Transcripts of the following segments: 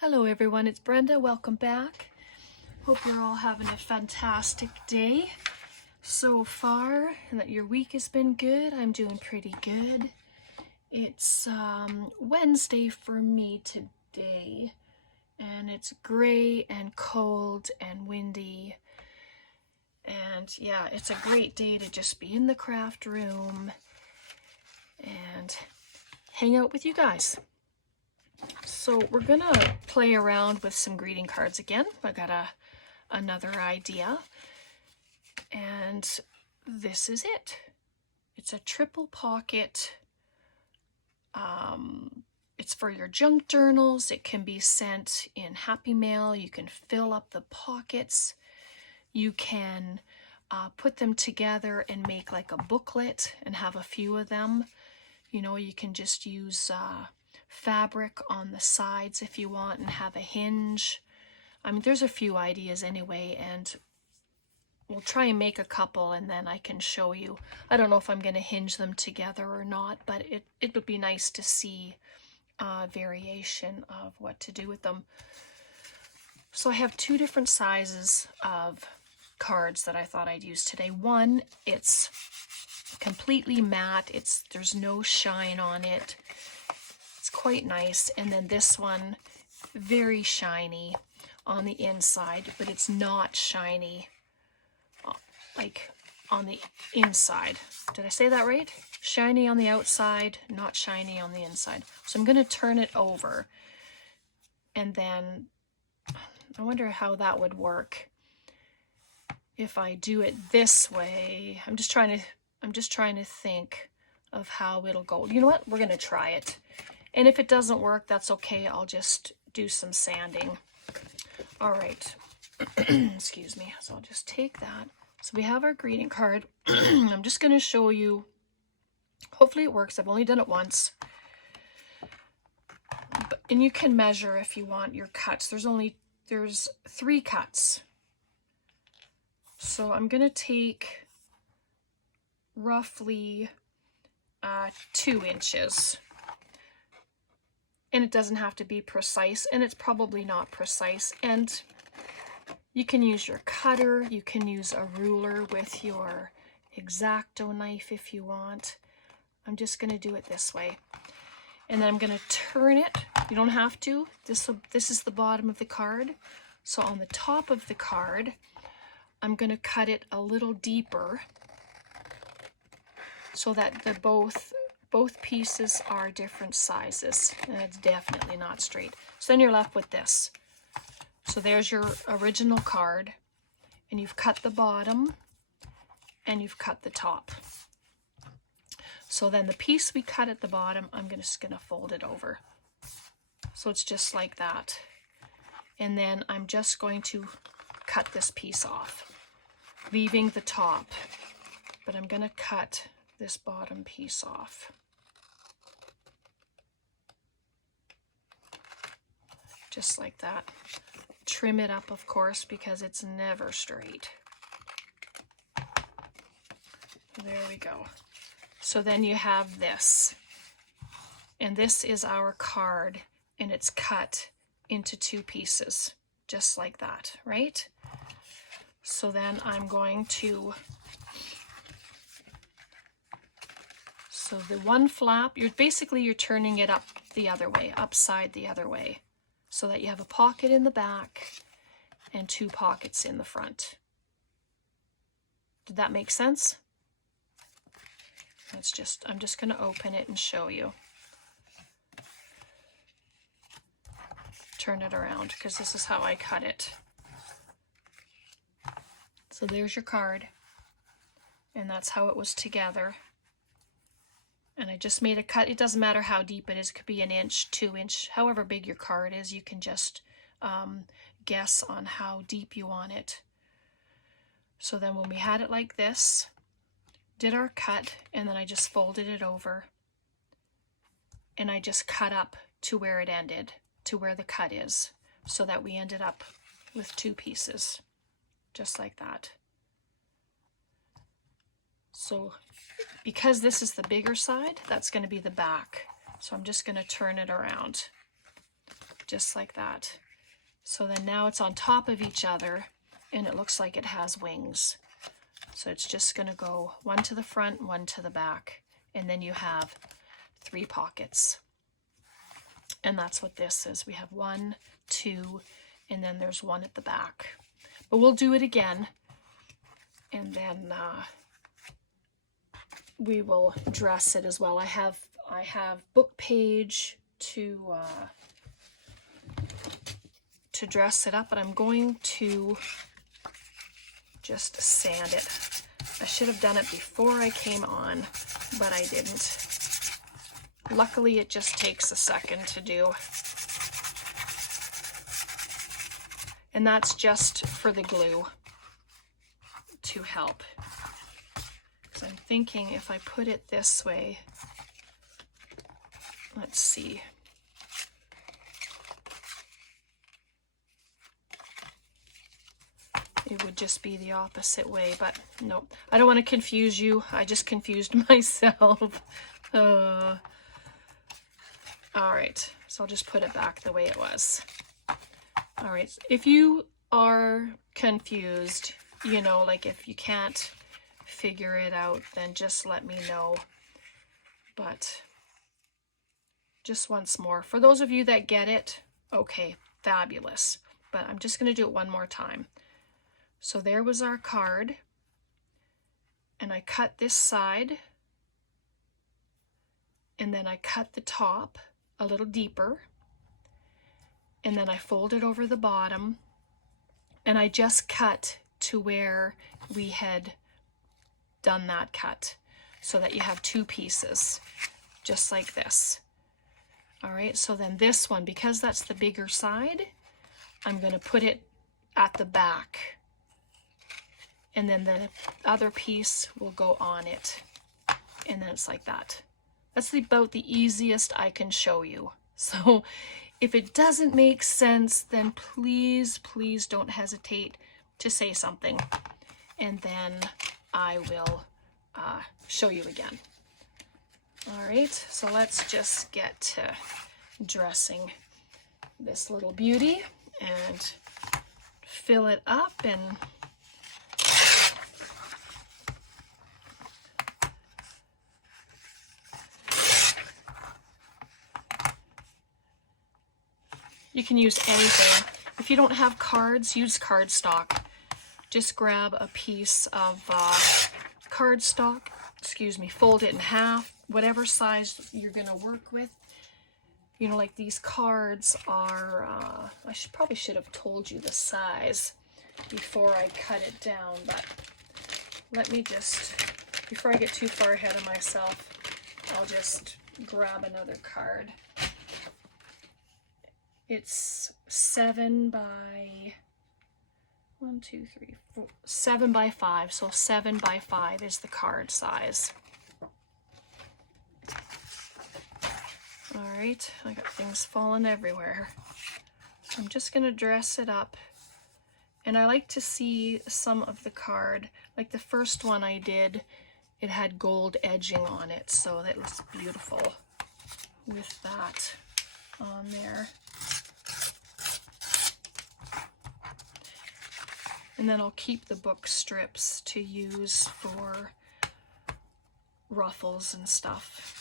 Hello everyone, it's Brenda. Welcome back. Hope you're all having a fantastic day so far and that your week has been good. I'm doing pretty good. It's Wednesday for me today and it's gray and cold and windy. And yeah, it's a great day to just be in the craft room and hang out with you guys. So we're gonna play around with some greeting cards again. I got another idea, and this is it. It's a triple pocket. It's for your junk journals. It can be sent in Happy Mail. You can fill up the pockets. You can put them together and make like a booklet and have a few of them. You know, you can just use fabric on the sides if you want and have a hinge. I mean, there's a few ideas anyway, and we'll try and make a couple and then I can show you. I don't know if I'm going to hinge them together or not, but it would be nice to see a variation of what to do with them. So I have two different sizes of cards that I thought I'd use today. One, it's completely matte. There's no shine on it. It's quite nice. And then this one, very shiny on the inside, but it's not shiny like on the inside. Did I say that right? Shiny on the outside, not shiny on the inside. So I'm going to turn it over, and then I wonder how that would work if I do it this way. I'm just trying to think of how it'll go. You know what? We're going to try it. And if it doesn't work, that's okay. I'll just do some sanding. All right. Excuse me. So I'll just take that. So we have our greeting card. I'm just going to show you. Hopefully it works. I've only done it once. And you can measure if you want your cuts. There's 3 cuts. So I'm going to take roughly 2 inches. And it doesn't have to be precise, and it's probably not precise. And you can use your cutter, you can use a ruler with your X-Acto knife if you want. I'm just going to do it this way. And then I'm going to turn it. You don't have to. This is the bottom of the card. So on the top of the card, I'm going to cut it a little deeper so that both pieces are different sizes, and it's definitely not straight. So then you're left with this. So there's your original card, and you've cut the bottom and you've cut the top. So then the piece we cut at the bottom, I'm just gonna fold it over. So it's just like that. And then I'm just going to cut this piece off, leaving the top, but I'm gonna cut this bottom piece off. Just like that. Trim it up, of course, because it's never straight. There we go. So then you have this. And this is our card, and it's cut into 2 pieces, just like that, right? So then I'm going to, so the one flap, you're turning it up the other way, upside the other way, so that you have a pocket in the back and 2 pockets in the front. Did that make sense? I'm just going to open it and show you. Turn it around because this is how I cut it. So there's your card, and that's how it was together. And I just made a cut. It doesn't matter how deep it is. It could be 1 inch, 2 inch, however big your card is. You can just guess on how deep you want it. So then when we had it like this, did our cut, and then I just folded it over, and I just cut up to where it ended, to where the cut is, so that we ended up with 2 pieces, just like that. So because this is the bigger side, that's going to be the back. So I'm just going to turn it around. just like that. So then now it's on top of each other and it looks like it has wings. So it's just going to go one to the front, one to the back, and then you have 3 pockets. And that's what this is. We have 1, 2, and then there's 1 at the back. But we'll do it again, and then we will dress it as well. I have book page to dress it up, but I'm going to just sand it. I should have done it before I came on, but I didn't. Luckily, it just takes a second to do. And that's just for the glue to help. So I'm thinking if I put it this way, let's see. It would just be the opposite way, but nope. I don't want to confuse you. I just confused myself. All right, so I'll just put it back the way it was. All right, if you are confused, you know, like if you can't figure it out, then just let me know. But just once more, for those of you that get it, okay, fabulous. But I'm just going to do it one more time. So there was our card, and I cut this side, and then I cut the top a little deeper, and then I folded over the bottom, and I just cut to where we had done that cut, so that you have 2 pieces, just like this. All right, so then this one, because that's the bigger side, I'm going to put it at the back. And then the other piece will go on it. And then it's like that. That's about the easiest I can show you. So if it doesn't make sense, then please, please don't hesitate to say something. And then I will show you again. All right, so let's just get to dressing this little beauty and fill it up and you can use anything. If you don't have cards, use cardstock. Just grab a piece of cardstock, fold it in half, whatever size you're gonna work with. You know, like these cards are, I probably should have told you the size before I cut it down, but let me just, before I get too far ahead of myself, I'll just grab another card. It's 7 by 7 by 5. So 7 by 5 is the card size. All right, I got things falling everywhere. I'm just gonna dress it up. And I like to see some of the card. Like the first one I did, it had gold edging on it. So that was beautiful with that on there. And then I'll keep the book strips to use for ruffles and stuff.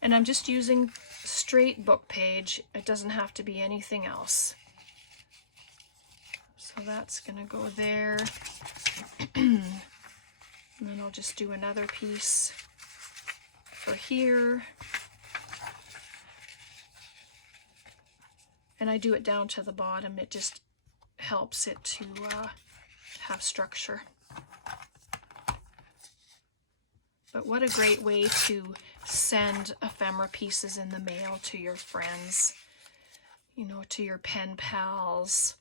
And I'm just using straight book page. It doesn't have to be anything else. So that's gonna go there. And then I'll just do another piece for here. And I do it down to the bottom. It just helps it to have structure. But what a great way to send ephemera pieces in the mail to your friends, you know, to your pen pals.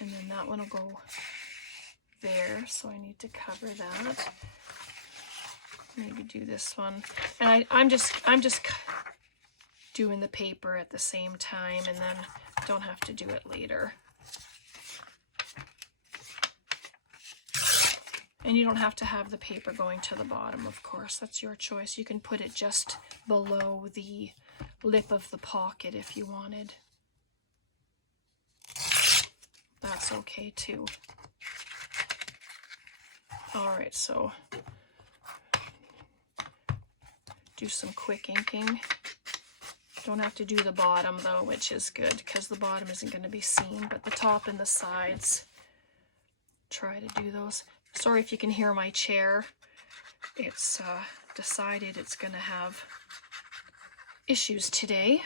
And then that one will go there, so I need to cover that. Maybe do this one. And I'm just doing the paper at the same time, and then don't have to do it later. And you don't have to have the paper going to the bottom, of course. That's your choice. You can put it just below the lip of the pocket if you wanted. That's okay too. All right, so do some quick inking. Don't have to do the bottom though, which is good because the bottom isn't going to be seen, but the top and the sides, try to do those. Sorry if you can hear my chair. It's decided it's going to have issues today.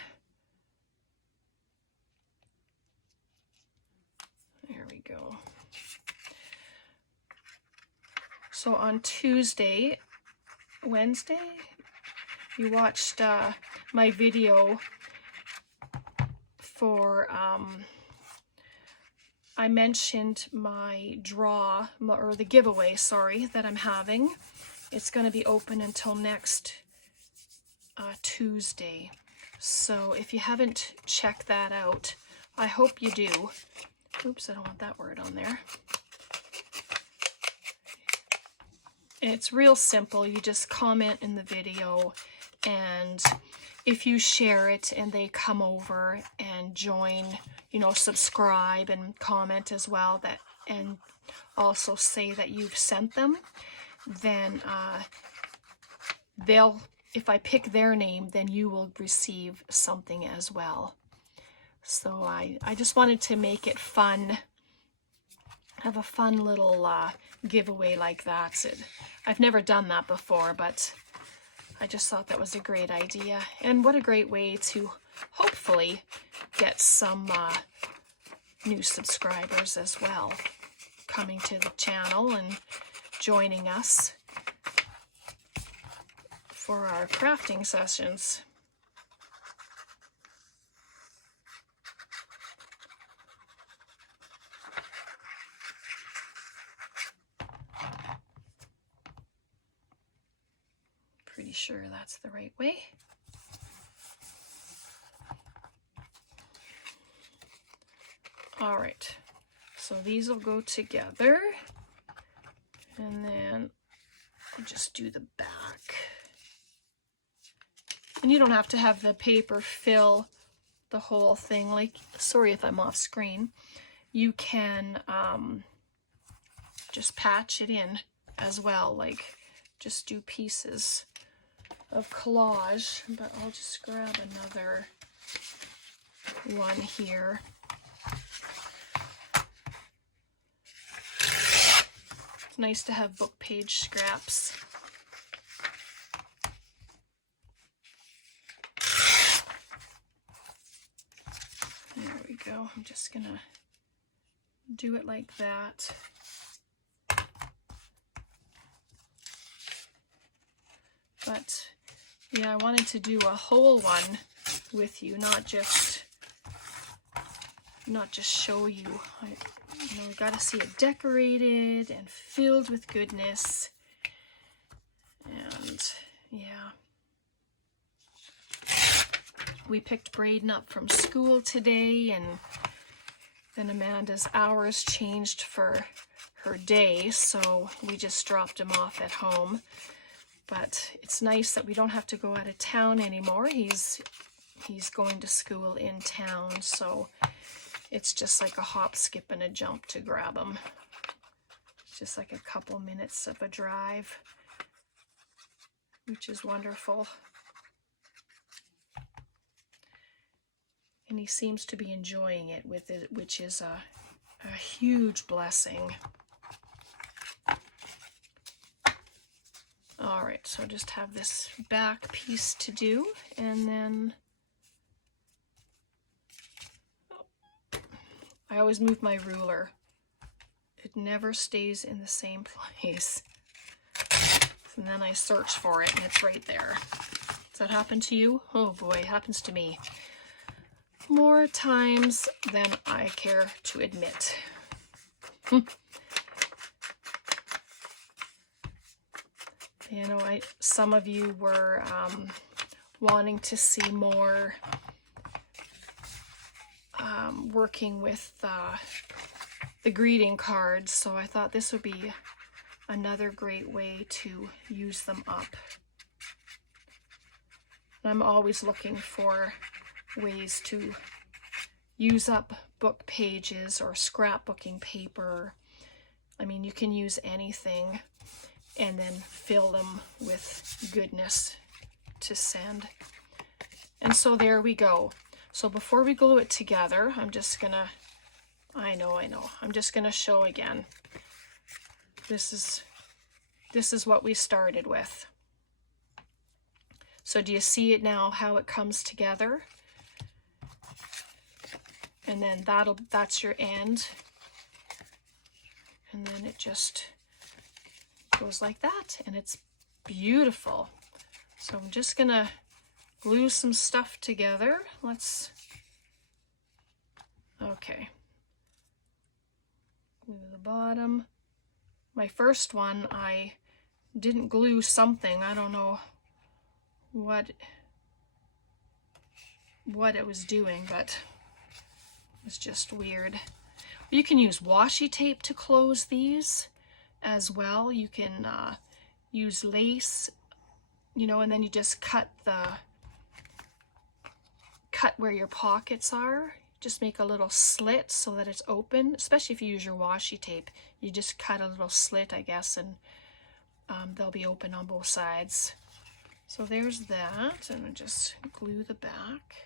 There we go. So on Wednesday, you watched my video for, I mentioned my draw, or the giveaway, sorry, that I'm having. It's going to be open until next Tuesday. So if you haven't checked that out, I hope you do. Oops, I don't want that word on there. It's real simple. You just comment in the video, and if you share it and they come over and join, you know, subscribe and comment as well, that, and also say that you've sent them, then they'll, if I pick their name, then you will receive something as well. So I just wanted to make it fun, have a fun little giveaway like that. I've never done that before, but I just thought that was a great idea. And what a great way to hopefully get some new subscribers as well, coming to the channel and joining us for our crafting sessions. Pretty sure that's the right way. All right, so these will go together, and then I'll just do the back. And you don't have to have the paper fill the whole thing. Like, sorry if I'm off screen. You can just patch it in as well, like just do pieces of collage. But I'll just grab another one here. It's nice to have book page scraps. There we go. I'm just gonna do it like that. But yeah, I wanted to do a whole one with you, not just show you. You know, got to see it decorated and filled with goodness. And yeah, we picked Braden up from school today, and then Amanda's hours changed for her day, so we just dropped him off at home. But it's nice that we don't have to go out of town anymore. He's going to school in town, so it's just like a hop, skip, and a jump to grab him. Just like a couple minutes of a drive, which is wonderful. And he seems to be enjoying it with it, which is a huge blessing. All right, so I just have this back piece to do, and then I always move my ruler. It never stays in the same place. And then I search for it, and it's right there. Does that happen to you? Oh boy, it happens to me more times than I care to admit. You know, some of you were wanting to see more working with the greeting cards, so I thought this would be another great way to use them up. I'm always looking for ways to use up book pages or scrapbooking paper. I mean, you can use anything and then fill them with goodness to send. And so there we go. So before we glue it together, I'm just gonna, I know, I'm just gonna show again. This is what we started with. So do you see it now, how it comes together? And then that's your end. And then it just goes like that, and it's beautiful. So I'm just gonna glue some stuff together. Okay. Glue the bottom. My first one, I didn't glue something. I don't know what it was doing, but it was just weird. You can use washi tape to close these as well. You can use lace, you know, and then you just cut where your pockets are. Just make a little slit so that it's open, especially if you use your washi tape. You just cut a little slit, I guess, and they'll be open on both sides. So there's that, and I just glue the back.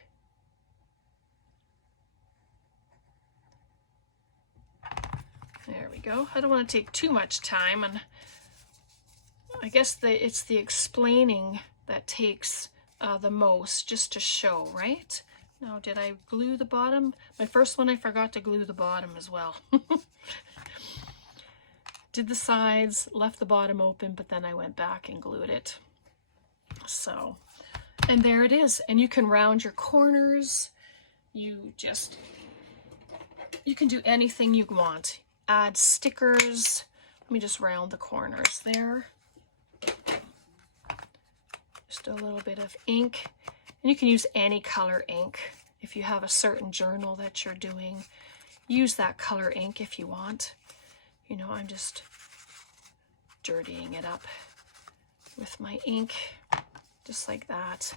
There we go. I don't want to take too much time, and I guess it's the explaining that takes the most, just to show, right? Now, did I glue the bottom? My first one, I forgot to glue the bottom as well. Did the sides, left the bottom open, but then I went back and glued it. So, and there it is. And you can round your corners. You can do anything you want. Add stickers. Let me just round the corners there. Just a little bit of ink. And you can use any color ink. If you have a certain journal that you're doing, use that color ink if you want. You know, I'm just dirtying it up with my ink, just like that.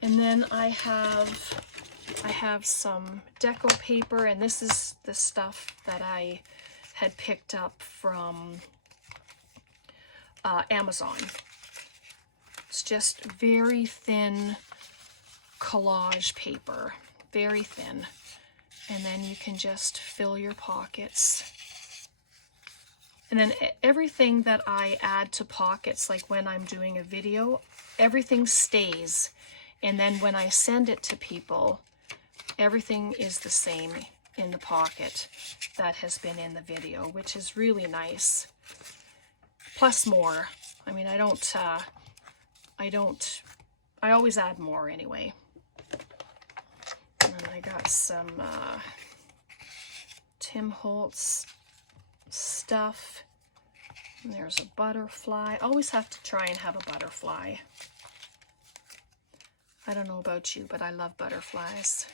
And then I have some deco paper, and this is the stuff that I had picked up from Amazon. It's just very thin collage paper, very thin. And then you can just fill your pockets. And then everything that I add to pockets, like when I'm doing a video, everything stays. And then when I send it to people, everything is the same in the pocket that has been in the video, which is really nice. Plus more. I mean, I always add more anyway. And then I got some Tim Holtz stuff. And there's a butterfly. Always have to try and have a butterfly. I don't know about you, but I love butterflies.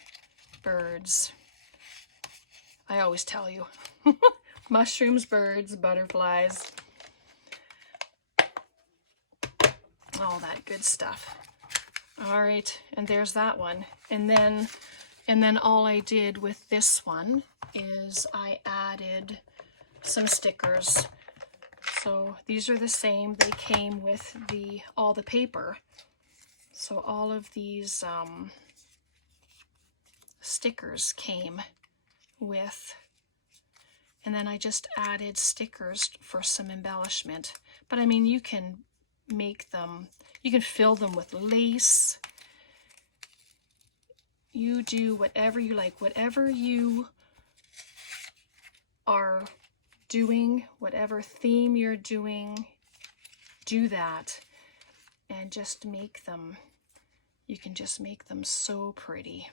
Birds. I always tell you. Mushrooms, birds, butterflies. All that good stuff. All right, and there's that one. And then all I did with this one is I added some stickers. So these are the same. They came with all the paper. So all of these stickers came with, and then I just added stickers for some embellishment. But I mean, you can make them, you can fill them with lace. You do whatever you like, whatever you are doing, whatever theme you're doing, do that and just make them. You can just make them so pretty.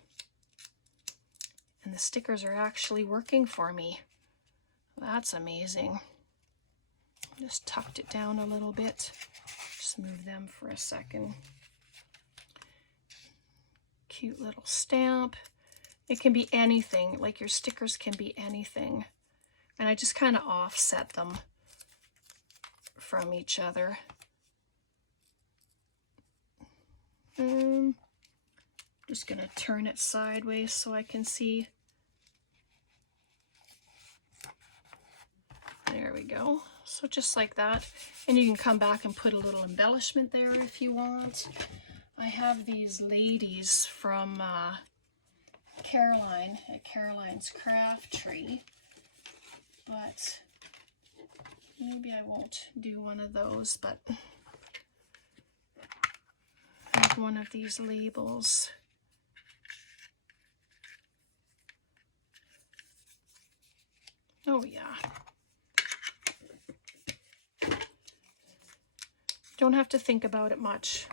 And the stickers are actually working for me. That's amazing. Just tucked it down a little bit. Just move them for a second. Cute little stamp. It can be anything, like your stickers can be anything. And I just kind of offset them from each other. Just gonna turn it sideways so I can see. There we go. So just like that. And you can come back and put a little embellishment there if you want. I have these ladies from Caroline at Caroline's Craft Tree, but maybe I won't do one of those, but I have one of these labels. Oh yeah. Don't have to think about it much.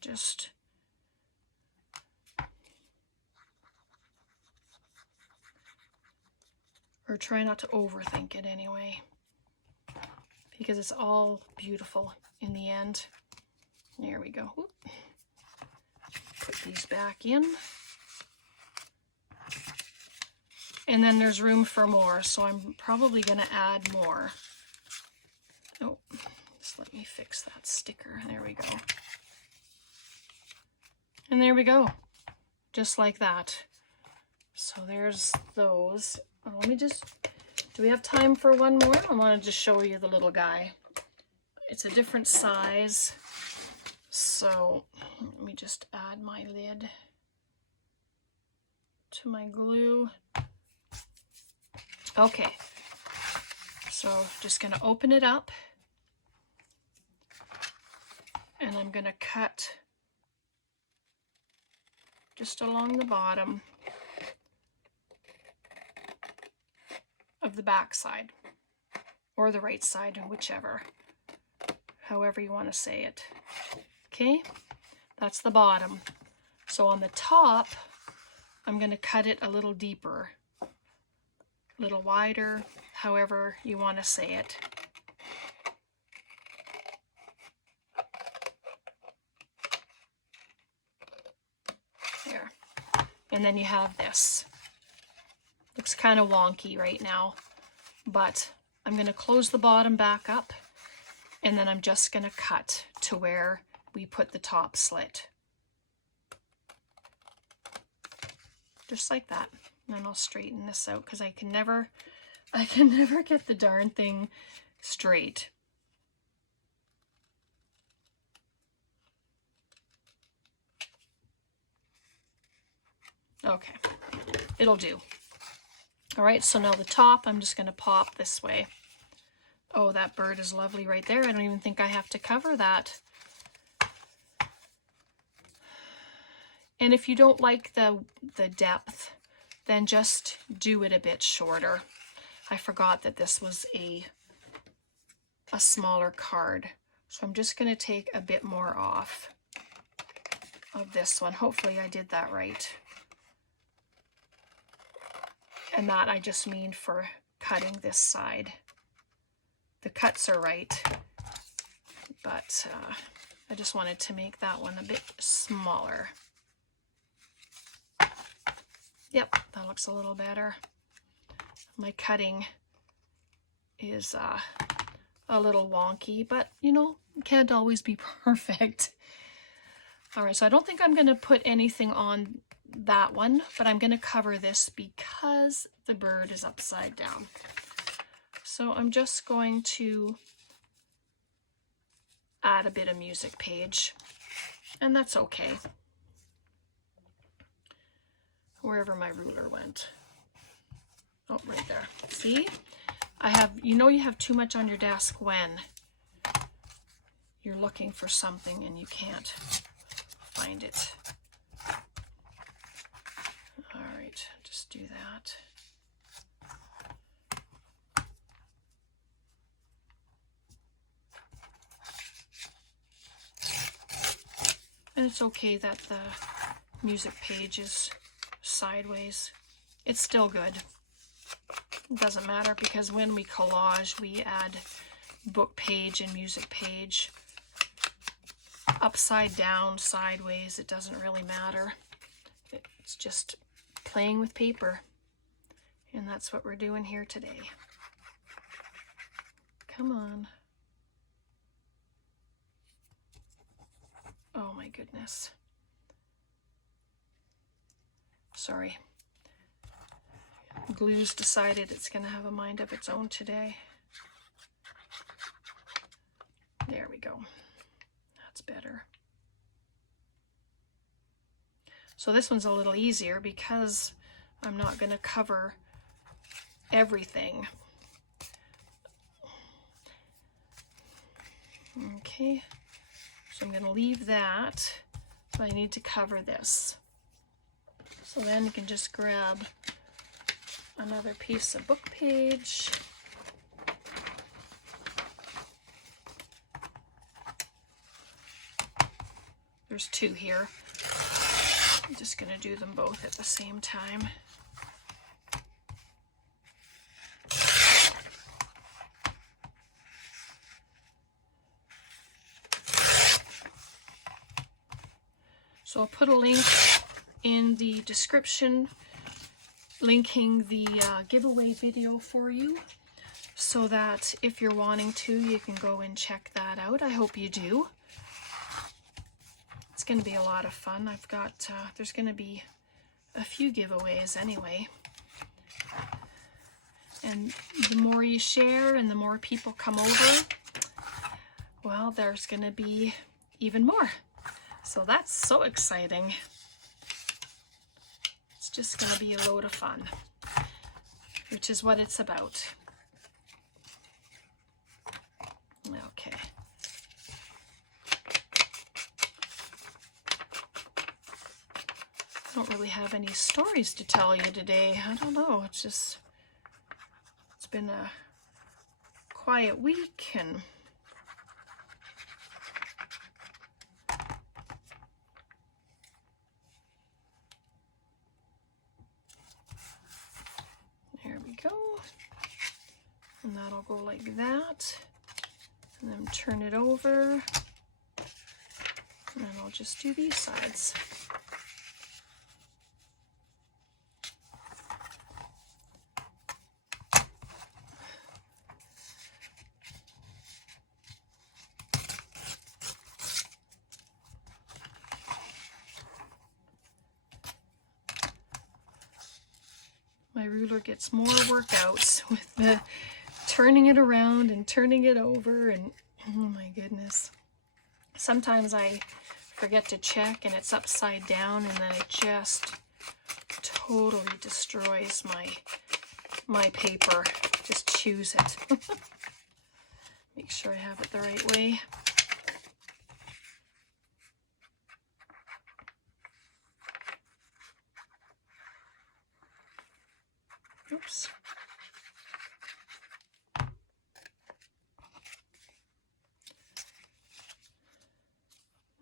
Just or try not to overthink it anyway, because it's all beautiful in the end. There we go. Whoop. Put these back in. And then there's room for more, so I'm probably going to add more. Oh, just let me fix that sticker. There we go. And there we go. Just like that. So there's those. Let me just, do we have time for one more? I want to just show you the little guy. It's a different size. So let me just add my lid to my glue. Okay, so just going to open it up, and I'm going to cut just along the bottom of the back side, or the right side, whichever, however you want to say it. Okay, that's the bottom. So on the top, I'm going to cut it a little deeper, a little wider, however you want to say it. There. And then you have this. Looks kind of wonky right now, but I'm going to close the bottom back up, and then I'm just going to cut to where we put the top slit. Just like that. And then I'll straighten this out because I can never get the darn thing straight. Okay, it'll do. All right, so now the top, I'm just going to pop this way. Oh, that bird is lovely right there. I don't even think I have to cover that. And if you don't like the depth, then just do it a bit shorter. I forgot that this was a smaller card. So I'm just going to take a bit more off of this one. Hopefully I did that right. And that I just mean for cutting this side. The cuts are right, but I just wanted to make that one a bit smaller. Yep, that looks a little better. My cutting is a little wonky, but you know, can't always be perfect. All right, so I don't think I'm going to put anything on that one, but I'm going to cover this because the bird is upside down. So I'm just going to add a bit of music page, and that's okay. Wherever my ruler went. Oh, right there. See? You know you have too much on your desk when you're looking for something and you can't find it. All right, just do that. And it's okay that the music page is sideways. It's still good. It doesn't matter because when we collage, we add book page and music page upside down, sideways. It doesn't really matter. It's just playing with paper. And that's what we're doing here today. Come on. Oh my goodness. Sorry. Glue's decided it's going to have a mind of its own today. There we go. That's better. So this one's a little easier because I'm not going to cover everything. Okay, so I'm going to leave that, but I need to cover this. So then you can just grab another piece of book page. There's two here. I'm just going to do them both at the same time. So I'll put a link in the description linking the giveaway video for you so that if you're wanting to, you can go and check that out. I hope you do. It's going to be a lot of fun. I've got, there's going to be a few giveaways anyway. And the more you share and the more people come over, well, there's going to be even more. So that's so exciting. It's just going to be a load of fun, which is what it's about. Okay. I don't really have any stories to tell you today. I don't know. It's been a quiet week, and there we go. And that'll go like that. And then turn it over. And then I'll just do these sides. My ruler gets more workouts with the turning it around and turning it over, and oh my goodness. Sometimes I forget to check and it's upside down, and then it just totally destroys my paper. Just chews it. Make sure I have it the right way. Oops.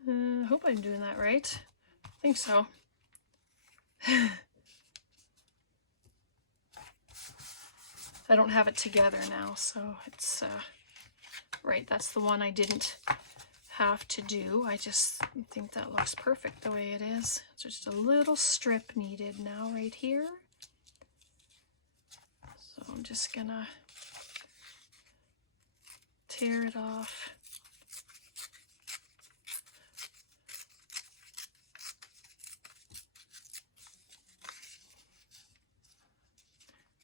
I hope I'm doing that right. I think so. I don't have it together now, so it's right. That's the one I didn't have to do. I just think that looks perfect the way it is. Just a little strip needed now right here. So I'm just gonna tear it off.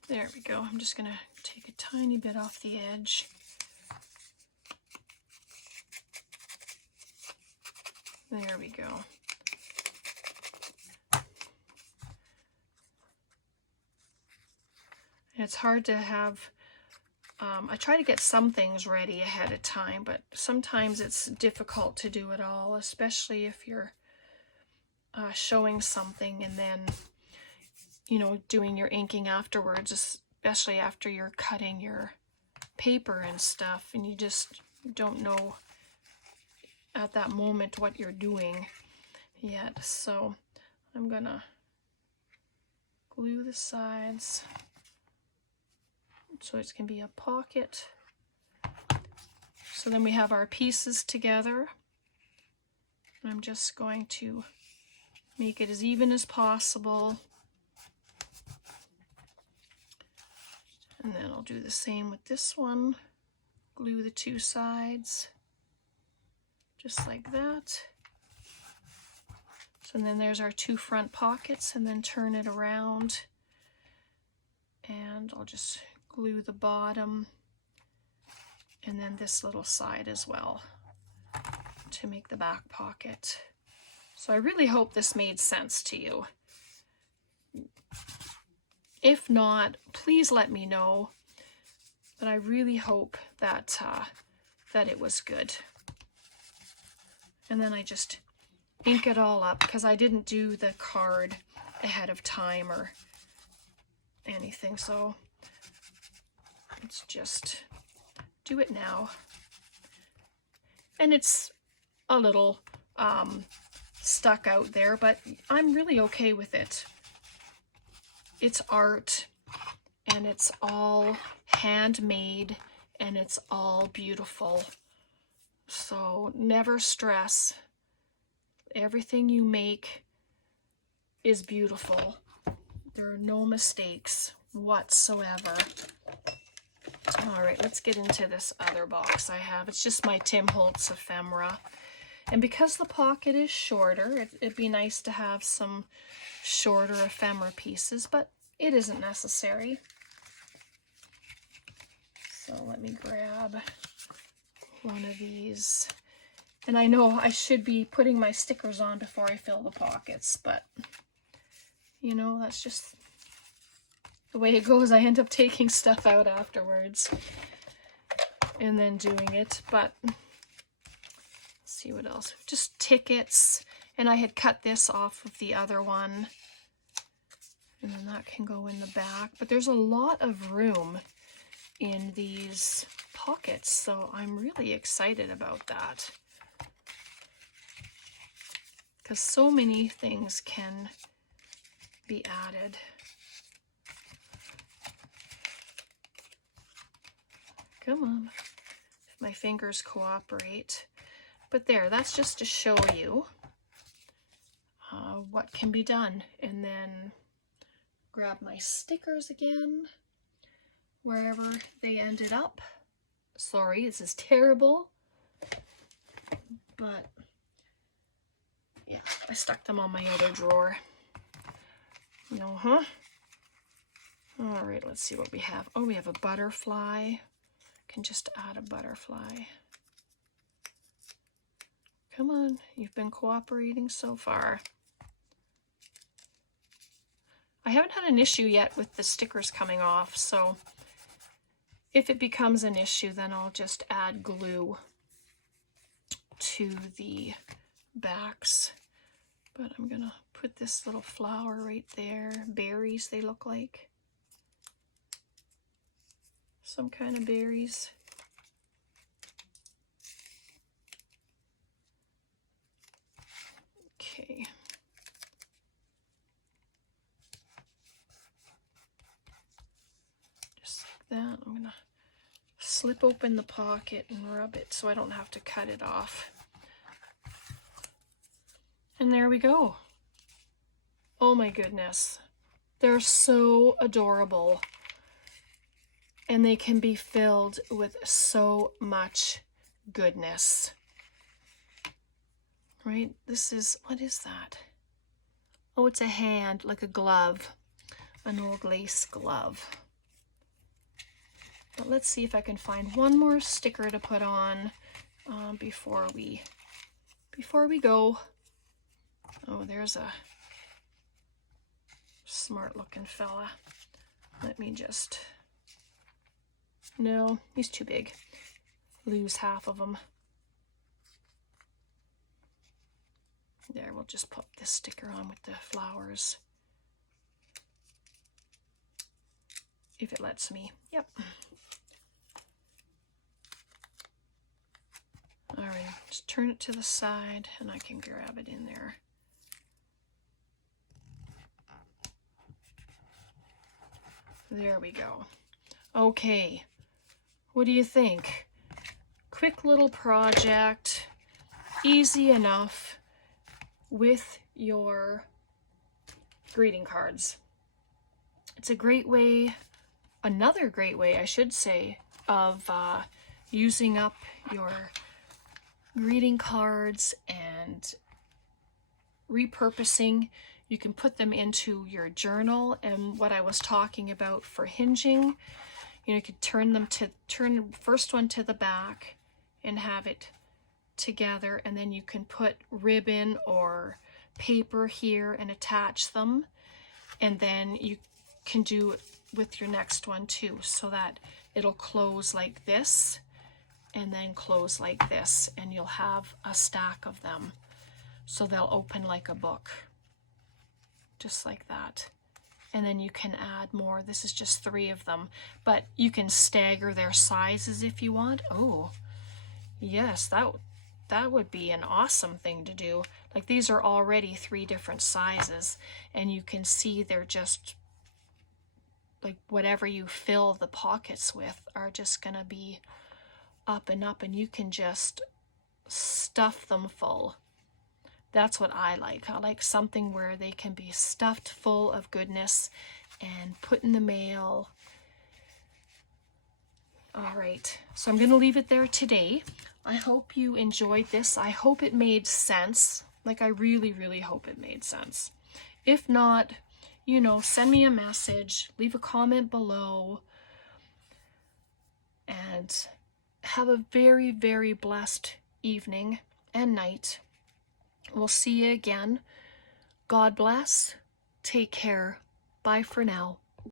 There we go. I'm just gonna take a tiny bit off the edge. There we go. And it's hard to have, I try to get some things ready ahead of time, but sometimes it's difficult to do it all, especially if you're showing something and then, you know, doing your inking afterwards, especially after you're cutting your paper and stuff, and you just don't know at that moment what you're doing yet. So I'm gonna glue the sides so it can be a pocket. So then we have our pieces together. I'm just going to make it as even as possible. And then I'll do the same with this one. Glue the two sides, just like that. So then there's our 2 front pockets, and then turn it around. And I'll just glue the bottom and then this little side as well to make the back pocket. So I really hope this made sense to you. If not, please let me know. But I really hope that that it was good. And then I just ink it all up because I didn't do the card ahead of time or anything, so let's just do it now. And it's a little stuck out there, but I'm really okay with it. It's art, and it's all handmade, and it's all beautiful. So never stress. Everything you make is beautiful. There are no mistakes whatsoever. All right, let's get into this other box I have. It's just my Tim Holtz ephemera. And because the pocket is shorter, it'd be nice to have some shorter ephemera pieces, but it isn't necessary. So let me grab one of these. And I know I should be putting my stickers on before I fill the pockets, but you know, that's just the way it goes. I end up taking stuff out afterwards and then doing it. But let's see what else. Just tickets. And I had cut this off of the other one. And then that can go in the back. But there's a lot of room in these pockets, so I'm really excited about that. Because so many things can be added. Come on, if my fingers cooperate. But there, that's just to show you what can be done. And then grab my stickers again, wherever they ended up. Sorry, this is terrible. But yeah, I stuck them on my other drawer. All right, let's see what we have. Oh, we have a butterfly. Can just add a butterfly. Come on, you've been cooperating so far. I haven't had an issue yet with the stickers coming off, so if it becomes an issue, then I'll just add glue to the backs. But I'm gonna put this little flower right there. Berries, they look like. Some kind of berries. Okay. Just like that. I'm gonna slip open the pocket and rub it so I don't have to cut it off. And there we go. Oh my goodness. They're so adorable. And they can be filled with so much goodness. Right? This is, what is that? Oh, it's a hand, like a glove. An old lace glove. But let's see if I can find one more sticker to put on before we go. Oh, there's a smart looking fella. Let me just... No, he's too big. Lose half of them. There, we'll just put this sticker on with the flowers. If it lets me. Yep. All right, just turn it to the side and I can grab it in there. There we go. Okay. What do you think? Quick little project, easy enough with your greeting cards. It's a great way, another great way, I should say, of using up your greeting cards and repurposing. You can put them into your journal, and what I was talking about for hinging, you could turn the first one to the back and have it together, and then you can put ribbon or paper here and attach them, and then you can do it with your next one too, so that it'll close like this and then close like this, and you'll have a stack of them, so they'll open like a book, just like that. And then you can add more. This is just 3 of them, but you can stagger their sizes if you want. Oh yes, that would be an awesome thing to do. Like, these are already 3 different sizes, and you can see they're just like whatever you fill the pockets with are just gonna be up and up, and you can just stuff them full. That's what I like. I like something where they can be stuffed full of goodness and put in the mail. All right, so I'm going to leave it there today. I hope you enjoyed this. I hope it made sense. Like, I really, really hope it made sense. If not, send me a message, leave a comment below, and have a very, very blessed evening and night. We'll see you again. God bless. Take care. Bye for now.